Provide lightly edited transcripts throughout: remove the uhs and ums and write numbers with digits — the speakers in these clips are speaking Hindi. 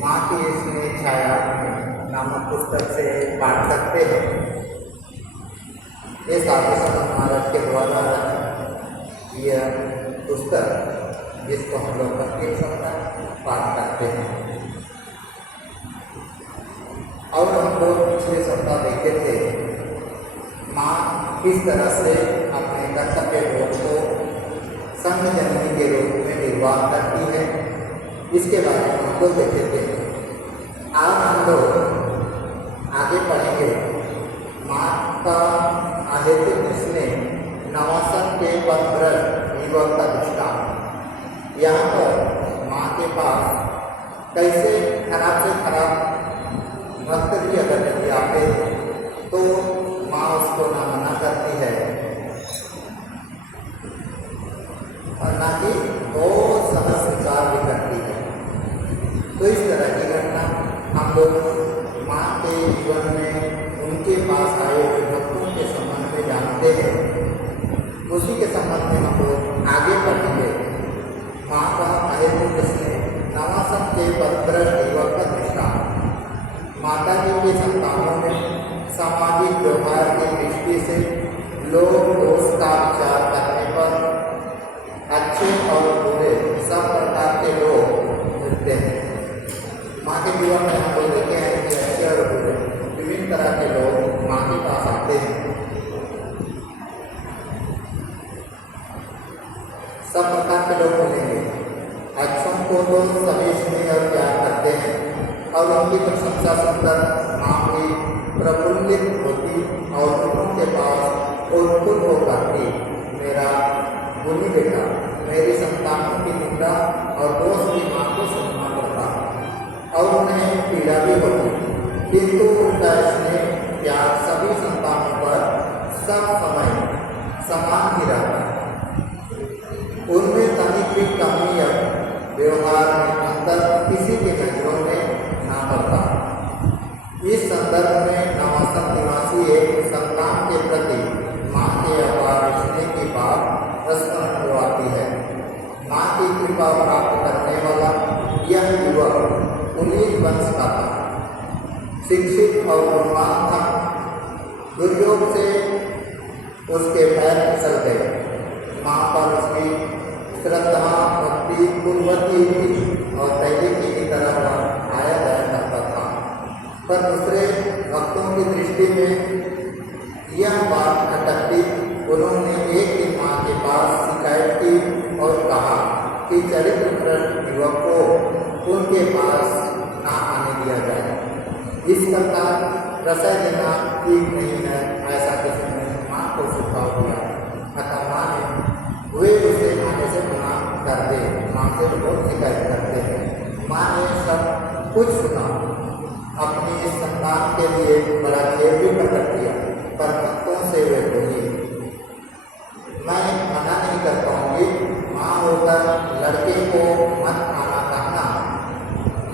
माँ की स्नेह छाया नामक पुस्तक से पाठ करते हैं। ये साधु संत महाराज के द्वारा यह पुस्तक जिसको हम लोग प्रत्येक सप्ताह पाठ करते हैं। और हम लोग पिछले सप्ताह देखे थे माँ किस तरह से अपने कर्तव्य बोध को संत जननी के रूप में निर्वाह करती है, इसके बारे में हम लोग देखे थे। आज हम लोग आगे पढ़ेंगे माँ का अहेतुक स्नेह नवासन के पत्र युवक का दृष्टांत। यहाँ पर माँ के पास कैसे खराब से खराब भक्त भी अगर यदि आते तो माँ उसको ना मना करती है और ना कि बहुत सहज स्वीकार भी करती है। तो इस तरह की घटना हम लोग माँ के जीवन में उनके पास आए हुए भक्तों के संबंध में जानते हैं। उसी के संबंध में हम लोग आगे बढ़ेंगे। माँ का अहेतुक स्नेह नवासन के पत्र युवक का दृष्टांत। माता जी के संतानों में सामाजिक व्यवहार की दृष्टि से लोग दोष का विचार करने पर अच्छे और बुरे सब प्रकार के लोग मिलते हैं। माँ के जीवन में हम लोग देखे हैं कि अच्छे और बुरे विभिन्न तरह के लोग माँ के पास आते हैं। सब प्रकार के लोग मिलेंगे। अच्छों को तो सभी स्नेह और प्यार करते हैं और उनकी प्रशंसा सुनकर माँ भी प्रफुल्लित होती और उनों के पास उद्भुत हो करती, मेरा गुणी बेटा, मेरी संतानों की निंदा और दोष की माँ को सुनना पड़ता और उन्हें पीड़ा भी होती, किंतु उनका स्नेह प्यार सभी संतानों पर सब समय समान ही रहता। उनमें तनिक भी कमी या व्यवहार में अंतर किसी की नजरों में ना पड़ता। इस संदर्भ में नवासन निवासी एक संतान के प्रति माँ के अपार स्नेह की बात स्मरण हो आती है। माँ की कृपा प्राप्त करने वाला यह युवक उन्हीं वंश का था, शिक्षित और गुणवान था। दुर्योग से उसके पैर फिसल गए। माँ पर उसकी श्रद्धा भक्ति पूर्वती थी और पहले की तरह आया जाया करता था, पर दूसरे भक्तों की दृष्टि में यह बात खटकती। उन्होंने एक दिन माँ के पास शिकायत की और कहा कि चरित्र भ्रष्ट युवक को उनके पास ना आने दिया जाए। इस प्रकार रसय देना ठीक नहीं है, ऐसा किसी ने माँ को सुझाव दिया। अतः माँ ने वे उसे आने से मना कर दे। माँ से बहुत शिकायत करते हैं। माँ ने सब कुछ सुना, अपनी संतान के लिए बड़ा खेद भी प्रकट किया, पर भक्तों से वे बोली, मैं मना नहीं कर पाऊंगी। माँ होकर लड़के को मत आना कहना,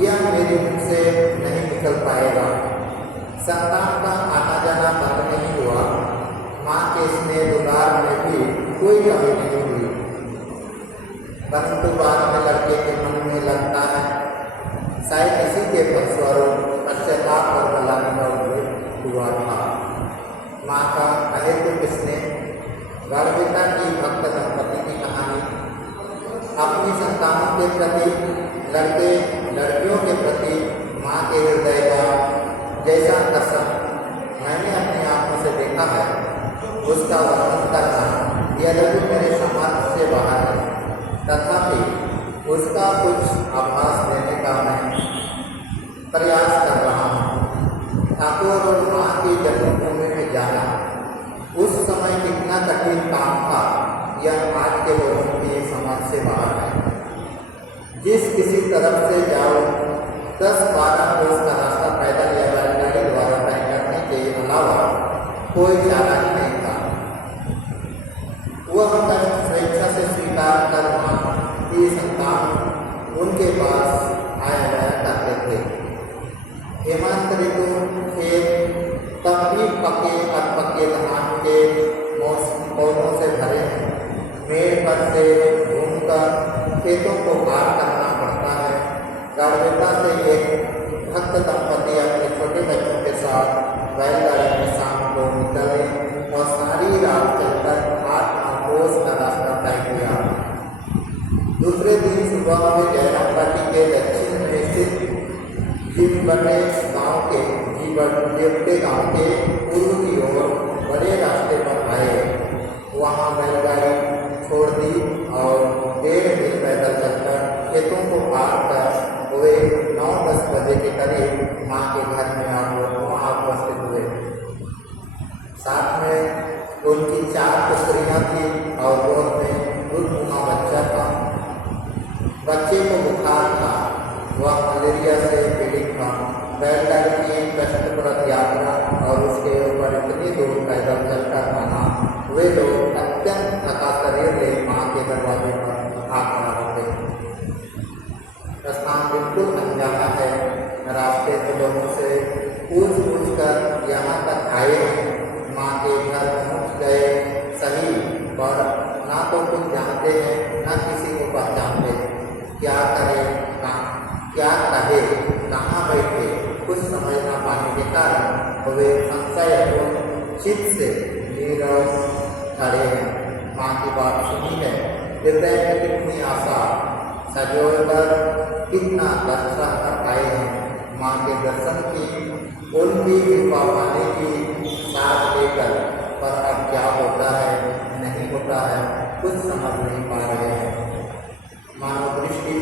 यह मेरे मुख से नहीं निकल पाएगा। संतान का आना जाना बंद नहीं हुआ। माँ के स्नेह दुलार में भी कोई कमी नहीं हुई, परंतु बाद में लड़के के मन में लगता है शायद इसी के फलस्वरूप पश्चाताप और बलाने का उल्लेख हुआ था। माँ का अहेतुक स्नेह गर्भिता की भक्त दंपति की कहानी। अपनी संतानों के प्रति, लड़के लड़कियों के प्रति माँ के हृदय का जैसा आकर्षण मैंने अपनी आंखों से देखा है, उसका वर्णन करना यद्यपि मेरे सामर्थ्य से बाहर है, तथापि उसका कुछ आभास देने का मैं प्रयास कर रहा हूँ। ठाकुर और माँ की जन्मभूमि में जाना उस समय कितना कठिन काम था, यह आज के लोगों की समझ से बाहर है। जिस किसी तरफ से जाओ 10-12 कोस का रास्ता पैदल या गाड़ी द्वारा तय करने के अलावा कोई चारा ही नहीं था। वह कष्ट स्वेच्छा से स्वीकार कर माँ की संतान उनके पास आया जाया करते थे। हेमंत ऋतु खेत तब भी पके अधपके धान के पौधों से भरे हैं। मेड़ पर से घूमकर खेतों को पार करना पड़ता है। गर्भता से एक दंपति अपने छोटे बच्चों के साथ बैलगाड़ी में शाम को निकले और सारी रात चलकर 8-9 कोस का रास्ता तय किया। दूसरे दिन सुबह में जयराम घाटी के दक्षिण में स्थित जीवटे गांव के पूर्व की ओर बड़े रास्ते पर आए। वहां बैलगाड़ी छोड़ दी और 1.5 मील पैदल चलकर खेतों को पार कर वे 9-10 बजे के करीब माँ के घर में वहाँ उपस्थित हुए। साथ में उनकी 4 पुत्रियाँ थी और गोद में दूध बच्चा था। बच्चे को बुखार था, वह मलेरिया से पीड़ित था। बैलगाड़ी की कष्टप्रद यात्रा और उसके ऊपर इतनी दूर पैदल चलकर आना, वे लोग अत्यंत थका शरीर ले माँ के दरवाजे पर आ खड़ा होते। स्थान बिल्कुल अनजाना है। रास्ते के लोगों से पूछ कर यहाँ तक आए हैं। माँ के घर पहुँच गए सही, पर ना तो कुछ जानते हैं न किसी को पहचानते। क्या कहे, कहाँ बैठे, कुछ समझ न पाने के कारण वे संशयपूर्ण चित्त से नीरव खड़े हैं। माँ की बात सुनी है, हृदय में कितनी आशा, सजोकर कितना कष्ट कर आए हैं। माँ के दर्शन की, उनकी कृपा पाने की साथ लेकर, पर अब क्या होता है नहीं होता है कुछ समझ नहीं पा रहे हैं। मानो दृष्टि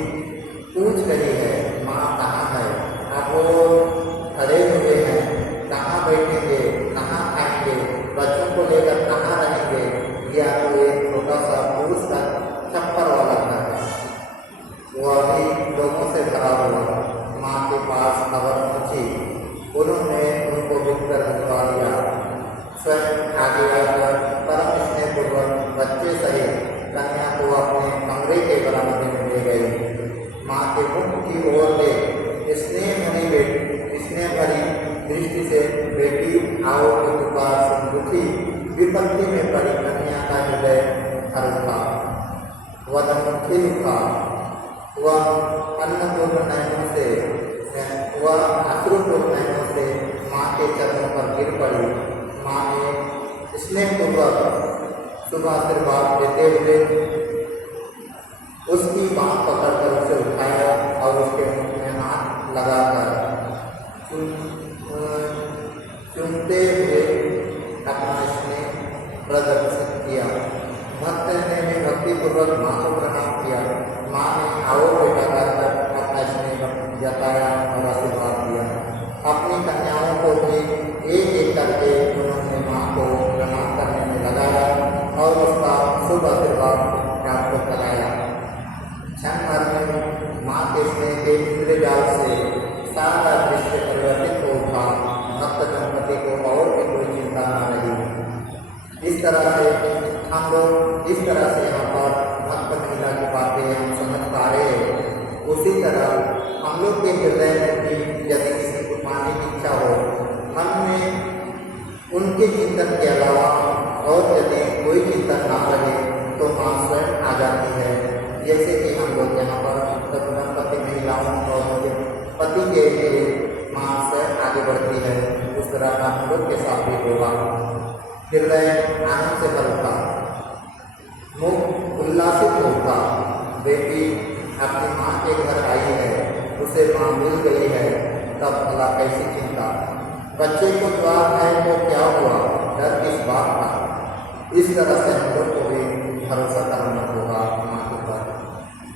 पूछ रही है, माँ कहाँ है? अब वो खड़े हुए हैं, कहाँ बैठेंगे, कहाँ खाएंगे, बच्चों को लेकर कहाँ रहेंगे? या तो एक छोटा सा पुरुष का छप्पर वाला घर है, वह भी लोगों से भरा हुआ। माँ के पास खबर पहुँची, उन्होंने उनको बिस्तर भिजवा दिया। स्वयं आगे आकर परम स्नेहपूर्वक बच्चे सहित कन्या को अपने कमरे के बरामदे में ले गई। माँ के मुख की ओर देख स्नेह भरी दृष्टि से बेटी आओ की पुकार सुन दुखी विपत्ति में पड़ी कन्या का हृदय हर उठा, वदन खिल उठा। वह अन्नपूर्ण नयनों से अश्रुपूर्ण नयनों से माँ के चरणों पर गिर पड़ी। माँ ने स्नेहपूर्वक शुभ आशीर्वाद देते हुए उसकी बाँह पकड़कर उसे उठाया और उसके मुख में हाथ लगाकर चूमते हुए अपना स्नेह प्रदर्शित किया। भक्त ने भी भक्तिपूर्वक माँ को प्रणाम किया। माँ ने आओ बेटा कहकर अपना स्नेह जताया और आशीर्वाद दिया। अपनी कन्याओं को भी एक एक करके उन्होंने माँ को प्रणाम करने में लगाया और उसका शुभ आशीर्वाद प्राप्त कराया। क्षण भर में माँ के स्नेह के इंद्रजाल से सारा दृश्य परिवर्तित हो उठा। भक्त दंपति को और भी कोई चिंता न रही। इस तरह से यहाँ पर भक्त महिला की बातें हम समझ पा रहे हैं। उसी तरह हम लोग के हृदय में भी यदि किसी को पाने की इच्छा हो, मन में उनके चिंतन के अलावा और यदि कोई चिंतन ना रहे तो माँ स्वयं आ जाती है। जैसे कि हम लोग यहाँ पर दंपति महिलाओं और पति के लिए माँ स्वयं आगे बढ़ती है, उस तरह का हम लोग के साथ भी होगा। हृदय आनंद से भर उठा, मुख उल्लासित होगा। बेटी अपनी माँ के घर आई है, उसे माँ मिल गई है, तब भला कैसी चिंता। बच्चे को द्वार है तो क्या हुआ, डर किस बात का। इस तरह से हम लोग को भी भरोसा करना होगा माँ के ऊपर।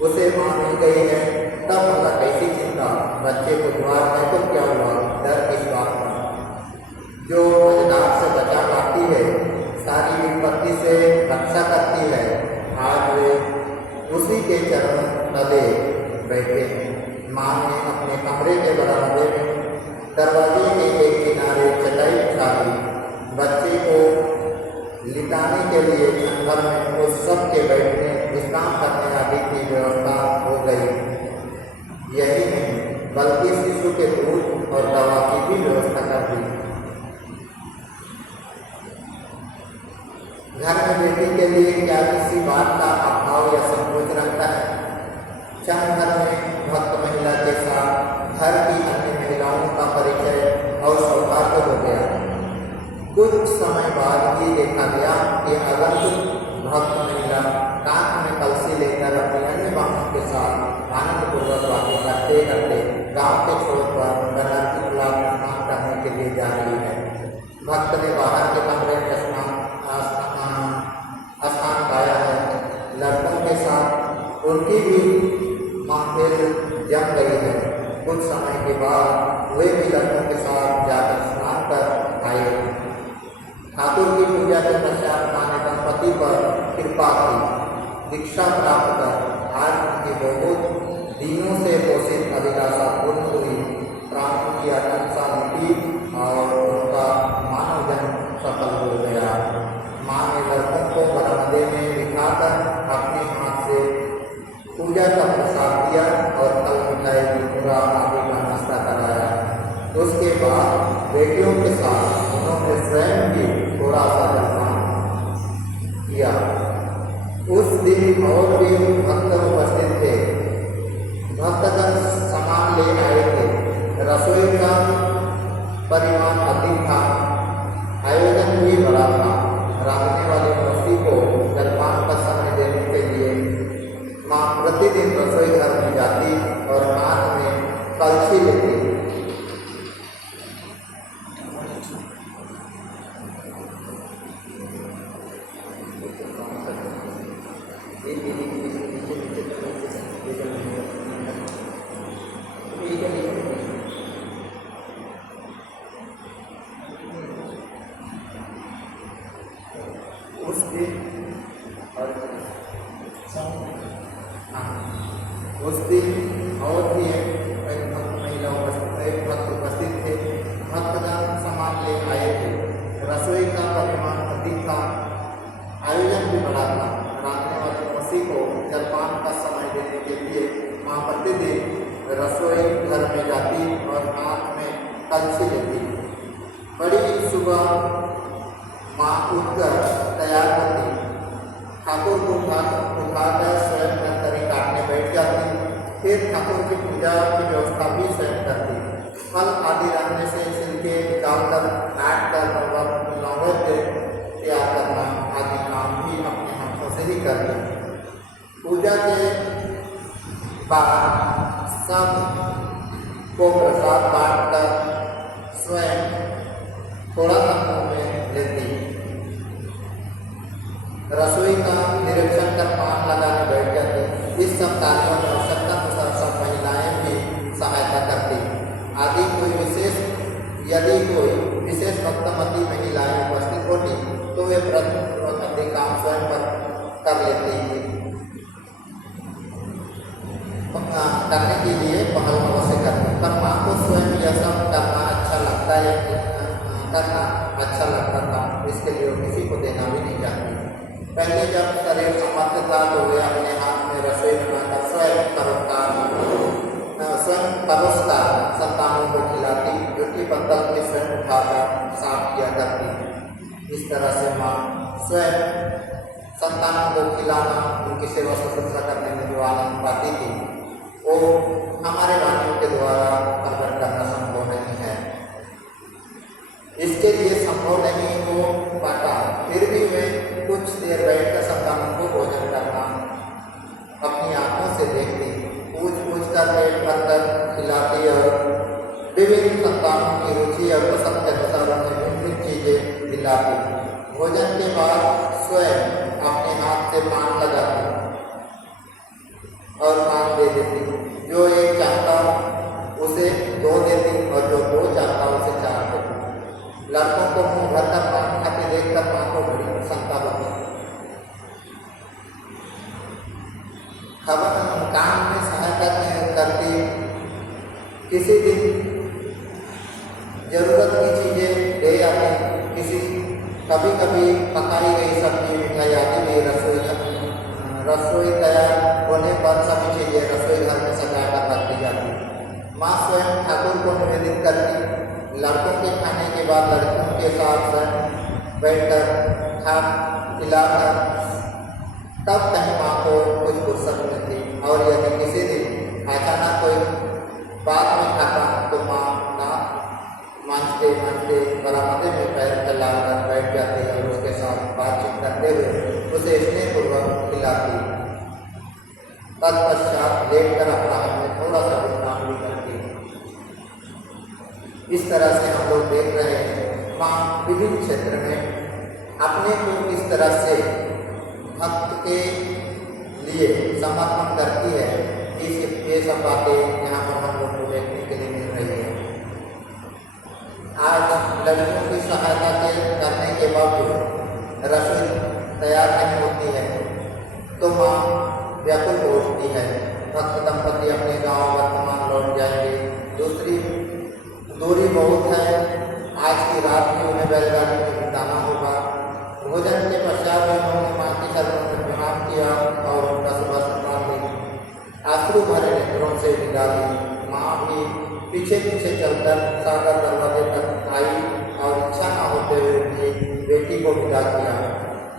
उसे माँ मिल गई है तब भला कैसी चिंता। बच्चे को द्वार है तो क्या हुआ, डर किस बात का। जो अजदार से बचा पाती है, सारी विपत्ति से रक्षा करती है, आज वे उसी के चरण तले बैठे हैं। माँ ने अपने कमरे के बरामदे में दरवाजे के एक किनारे चटाई बिछा दी। बच्चे को लिटाने के लिए क्षण में उस सब के बैठने, विश्राम करने आदि की व्यवस्था हो गई। यही नहीं बल्कि शिशु के दूध और दवा की भी व्यवस्था कर दी। घर में बेटी के लिए क्या किसी बात का अभाव या संकोच रहता है? क्षण भर में भक्त महिला के साथ घर की अन्य महिलाओं कुछ समय बाद ये देखा गया कि आगंतुक भक्त महिला कांख में कलसी लेकर अपनी अन्य वाहनों के साथ आनंदपूर्वक बातें करते करते गांव के छोर पर गंगा की तालाब में स्नान करने के लिए जा रही है। भक्त ने बाहर के कमरे में स्थान पाया है। लड़कों के साथ उनकी भी महफिल जम गई है। कुछ समय के बाद वे भी लड़कों के साथ जाकर स्नान कर आए। ठाकुर की पूजा के पश्चात मां ने दंपति पर कृपा की। दीक्षा प्राप्त कर आज उनकी बहुत दिनों से पोषित अभिलाषा पूर्ण हुई। प्राणों की आकांक्षा मिटी और उनका मानव जन्म सफल हो गया। मां ने लड़कों को बरामदे में बिठाकर अपने हाथ से पूजा का प्रसाद दिया और फल मिठाई पूरा आदि का नाश्ता कराया। उसके बाद बेटियों के साथ उन्होंने स्वयं भी थोड़ा सा जलपान किया। उस दिन और भी भक्त उपस्थित थे। भक्तगण सामान ले आए थे। रसोई का परिमाण अधिक था। आयोजन भी बड़ा था। रांधने वाली मूर्ति को जलपान का समय देने के लिए मां प्रतिदिन रसोई घर में जाती और हाथ में कलछी लेती। उस दिन और भी एक महिला उपस्थित थे। भक्तगण सामान ले आए थे। रसोई का परिमाण अधिक था। आयोजन भी बड़ा था। रांधने वाली मौसी को जलपान का समय देने के लिए मां प्रतिदिन रसोई घर में जाती और हाथ में कलछी लेती। बड़ी सुबह मां उठकर तैयार होती। ठाकुर को उठाकर स्वयं तरकारी काटने बैठ जाती। फिर ठाकुर की पूजा की व्यवस्था भी स्वयं करती। फल आदि रखने से छिलके निकालकर काट कर नैवेद्य तैयार करना आदि काम भी अपने हाथों से ही करती। पूजा के बाद सब को प्रसाद बांटकर स्वयं थोड़ा सा मुंह में लेती। रसोई का निरीक्षण कर पान लगाने बैठ जाती। इस सब कार्यों में आवश्यकतानुसार सब महिलाएं भी सहायता करती। यदि कोई विशेष भक्तमती महिलाएं उपस्थित होती तो वे व्रत अपने काम स्वयं पर कर लेती थी। करने के लिए पहल अवश्य करती। पर माँ को स्वयं यह सब करना अच्छा लगता था। इसके लिए किसी को देना भी नहीं चाहती। पहले जब शरीर समर्थ था तो वे अपने हाथ में रसोई बनाकर स्वयं परोसकर संतानों को खिलाती। जूठी पत्तल में स्वयं उठाकर साफ किया करती। इस तरह से माँ स्वयं संतानों को खिलाना, उनकी सेवा शुश्रूषा करने में जो आनंद पाती थी वो हमारे वाणियों के द्वारा प्रकट करना संभव नहीं है। इसके लिए संभव नहीं हो पाता। फिर भी वे कुछ देर बैठकर संतानों को भोजन करना अपनी आंखों से देखती, पूछ कर पेट भरकर खिलाती और विभिन्न संतानों की रुचि और पसंद के अनुसार उन्हें विभिन्न चीजें दिलाती। भोजन के बाद स्वयं अपने हाथ से पान लगाती और पान दे देती। जो एक चाहता उसे 2 देती और जो 2 चाहता उसे 4 देती। लड़कों को मुंह भरकर पान खाते देखकर माँ को बड़ी प्रसन्नता होती। काम में सहायता करती। किसी दिन जरूरत की चीजें ले आती। कभी कभी पकाई गई सब्जी मिठाई आदि भी रसोई तैयार होने पर सभी चीजें रसोई घर में सजाकर रख दी जाती। माँ स्वयं ठाकुर को निवेदित करती। लड़कों के खाने के बाद लड़कियों के साथ स्वयं बैठकर खा पिलाकर तब कहीं माँ को कुछ फुर्सत मिलती। और यदि किसी दिन अचानक कोई बात में खाता तो माँ दांत मांझते बरामदे में पैर फैलाकर करते हुए उसे स्नेहपूर्वक खिलाती। तत्पश्चात लेटकर अपना हाथ में थोड़ा सा विश्राम भी करती। इस तरह से हम लोग देख रहे हैं माँ विभिन्न क्षेत्र में अपने को इस तरह से भक्त के लिए समर्पण करती है कि ये सब बातें यहाँ पर हम लोग को देखने के लिए मिल रही है। आज लड़कियों की सहायता करने के बावजूद रसोई तैयार नहीं होती है तो माँ व्याकुल हो उठती है। भक्त दंपति अपने गांव वर्तमान लौट जाएंगे, दूरी बहुत है, आज की रात भी उन्हें बैलगाड़ी में बिताना होगा। भोजन के पश्चात उन्होंने माँ के चरणों में प्रणाम किया और उनका सुबह सम्मान ली। आंसू भरे नेत्रों से विदा ली। माँ भी पीछे पीछे चलकर सागर दरवाजे तक आई और इच्छा न होते हुए भी बेटी को विदा किया।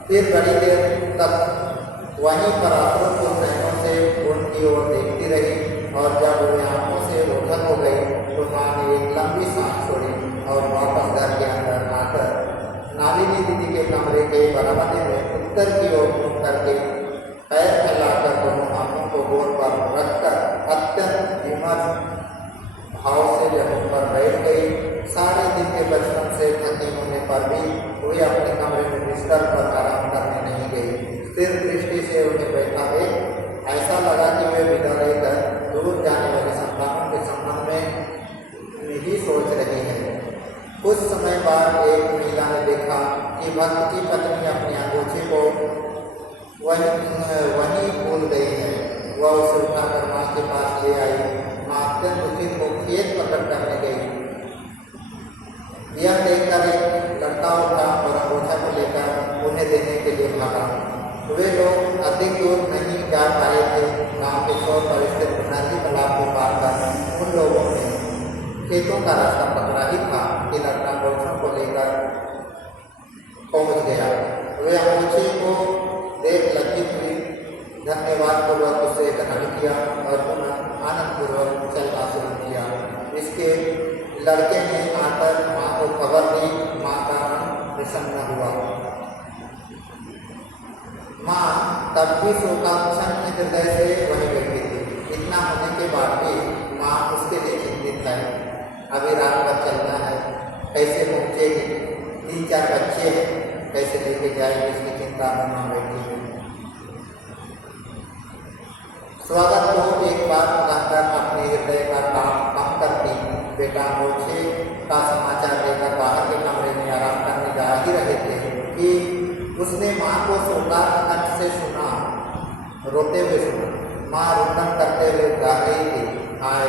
फिर बड़ी देर तक वहीं पर आंसू को नैनों से उनकी ओर देखती रही और जब वे आंखों से ओझल हो गई तो माँ ने एक लंबी सांस छोड़ी और वापस घर के अंदर आकर नालिनी दीदी के कमरे के बरामदे में उत्तर की ओर मुख करके पैर फैलाकर दोनों हाथों को गोद पर रखकर अत्यंत विमर्श भाव से जमीन पर बैठ गई। सारे दिन के बचपन से थके होने पर भी वे अपने कमरे में बिस्तर पर आराम करने नहीं गई। सिर्फ दृष्टि से उन्हें बैठा देख ऐसा लगा कि वे विद्यालय कर दूर जाने वाले संतानों के संबंध में ही सोच रही है। कुछ समय बाद एक महिला ने देखा कि भक्त की पत्नी अपनी अंगूठी को वहीं भूल गई है। वह उसे उठाकर माँ के पास ले आई। माँ अत्यंत दुखी को खेत पकड़ करने गई। यह देखकर एक लड़का उठा और अंगूठा को लेकर उन्हें देने के लिए भागा। वे लोग अधिक दूर नहीं जा पाए थे। गांव के छोर पर स्थित नदी तालाब को पार कर उन लोगों ने खेतों का रास्ता पकड़ा ही था कि लड़का गोछों को लेकर पहुंच गया। वे अंगूठी को देख लगी हुई धन्यवाद पूर्वक उसे ग्रहण किया और पुनः आनंद पूर्वक चलना शुरू किया। इसके लड़के ने आकर माँ को खबर दी। माँ का मन प्रसन्न हुआ। माँ तब भी शोकाकुल हृदय से वहीं बैठी थी। इतना होने के बाद भी माँ उसके लिए चिंतित है। अभी रात भर चलना है, कैसे पहुँचेगी, 3-4 बच्चे हैं, कैसे लेके जाएगी, इसकी चिंता में माँ बैठी है। स्वागत को एक बार कहकर अपने हृदय का काम कम करती बेटा मोर्चे का समाचार लेकर बाहर के कमरे में आराम करने जा ही रहे थे कि उसने माँ को शोकार्त कंठ से सुना, रोते हुए सुना। माँ रुदन करते हुए गा रही थी, हाय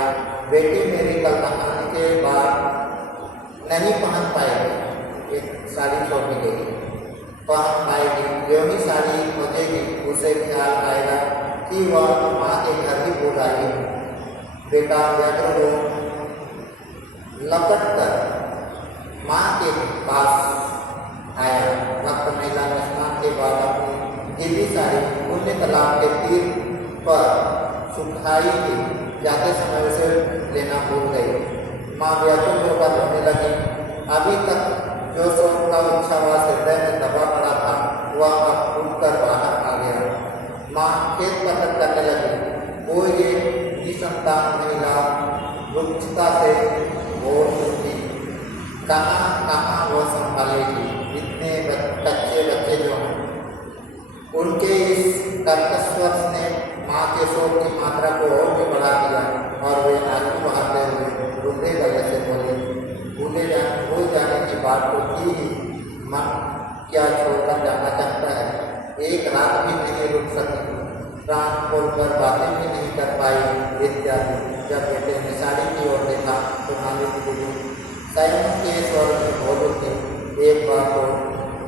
बेटी मेरी कल नहाने के बाद नहीं पहन पाएगी, एक साड़ी छोड़ने गई, पहन पाएगी, जो ही साड़ी खोजेगी उसे ख्याल आएगा कि वह माँ के घर ही भूल आई। बेटा व्यग्र हो लपट कर माँ के पास आया। भक्त महिला ने स्नान के बाद अपनी गीली साड़ी पुण्य तालाब के तीर पर सुखाई थी। जाते समय उसे लेना भूल गई। माँ व्याकुल होकर रोने लगी। अभी तक जो शोक का उच्छावास हृदय में दबा पड़ा था वह अब फूटकर बाहर आ गया। माँ खेत पकड़ करने लगी। वो ये निसंतान महिला रुक्षता से बोल उठी। कहाँ वह संभालेगी इतने कच्चे बच्चे जो हैं। उनके इस कर्कश ने माँ के शोक की मात्रा को और भी बढ़ा दिया और वे आंसू बहाते हुए रुंधे गले से बोले, भूल जाने की बात तो थी ही, मन क्या छोड़कर जाना चाहता है। एक रात भी नहीं रुक सकी, प्राण खोलकर बातें भी नहीं कर पाई इत्यादि। जब बेटे ने साड़ी की ओर देखा तो नालिनी दीदी सैनिक के स्वर में बोल उठी। एक बार तो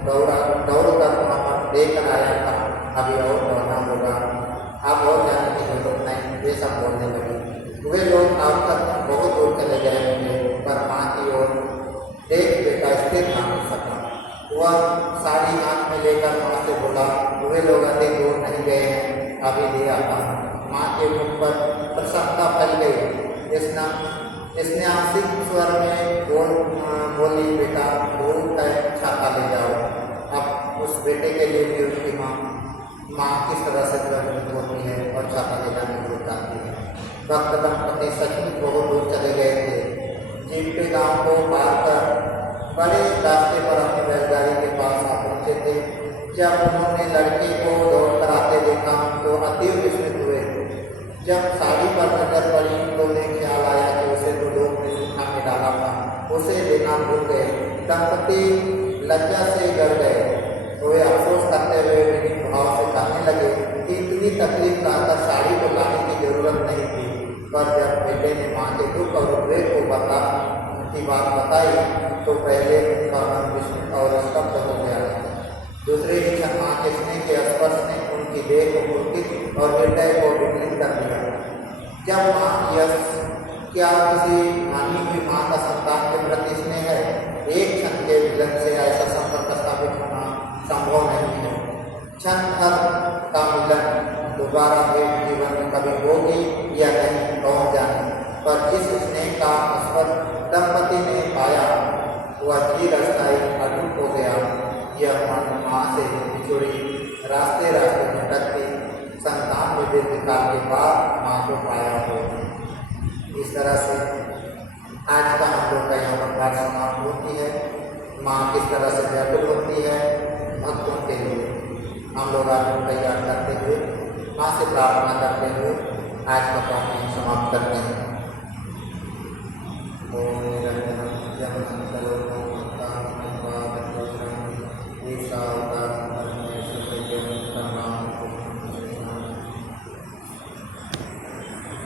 दौड़कर वहाँ पर लेकर आया था, अभी और दौड़ना होगा, अब और जाने की जरूरत नहीं, ये सब बोलने लगे। वे लोग अब तक बहुत दूर चले गए होंगे पर माँ की ओर देख बेटा स्थिर न हो सका। वह साड़ी हाथ में लेकर माँ से बोला, वे लोग अधिक दूर नहीं गए हैं, अभी ले आता। माँ के मुख पर प्रसन्नता फैल गई। इसने आंशिक स्वर में बोली, बेटा धूप है, छाता ले जाओ। अब उस बेटे के लिए भी माँ किस तरह से प्रज्वलित होती है और छाता लेकर निकल जाती है। भक्त दंपति सचमुच बहुत दूर चले गए थे। जीपे गांव को पार कर बड़े रास्ते पर अपनी बैलगाड़ी के पास आ पहुंचे थे। जब उन्होंने लड़के को दौड़ कर आते देखा तो अति विस्मित हुए। जब साड़ी पर नजर पड़ी तो उन्हें ख्याल आया कि उसे तो लोग ने सूखा में डाला था, उसे लेना भूल गए। दंपति लज्जा से डर गए। वे अफसोस करते हुए विनीत भाव से कहने लगे कि इतनी तकलीफ लाकर साड़ी को लाने की जरूरत नहीं थी। पर जब बेटे ने माँ के दुख और उद्वेग को उनकी बात बताई तो पहले उनका मन विस्मित और स्तब्ध हो गया। दूसरे ही क्षण माँ के स्नेह के स्पर्श ने उनकी देह को पुलकित और हृदय को विकलित कर दिया। जब माँ क्या किसी मानी हुई माँ का संतान के प्रति स्नेह है, एक क्षण के मिलन से ऐसा संपर्क स्थापित होना संभव नहीं है। क्षण भर का मिलन दोबारा एक जीवन में कभी होगी या नहीं कौन जाने, पर जिस स्नेह का स्पर्श दंपति ने पाया वह चिरस्थायी अटूट हो गया। यह मन माँ से बिछुड़ी रास्ते रास्ते भटकती संतान में दीर्घकाल के बाद माँ को पाया हो। इस तरह से आज का हम लोग का यहाँ पर बात समाप्त होती है। माँ किस तरह से व्याकुल होती है भक्तों के लिए। हम लोग आज तैयार करते हुए माँ से प्रार्थना करते हुए आज का पाठ समाप्त करते हैं।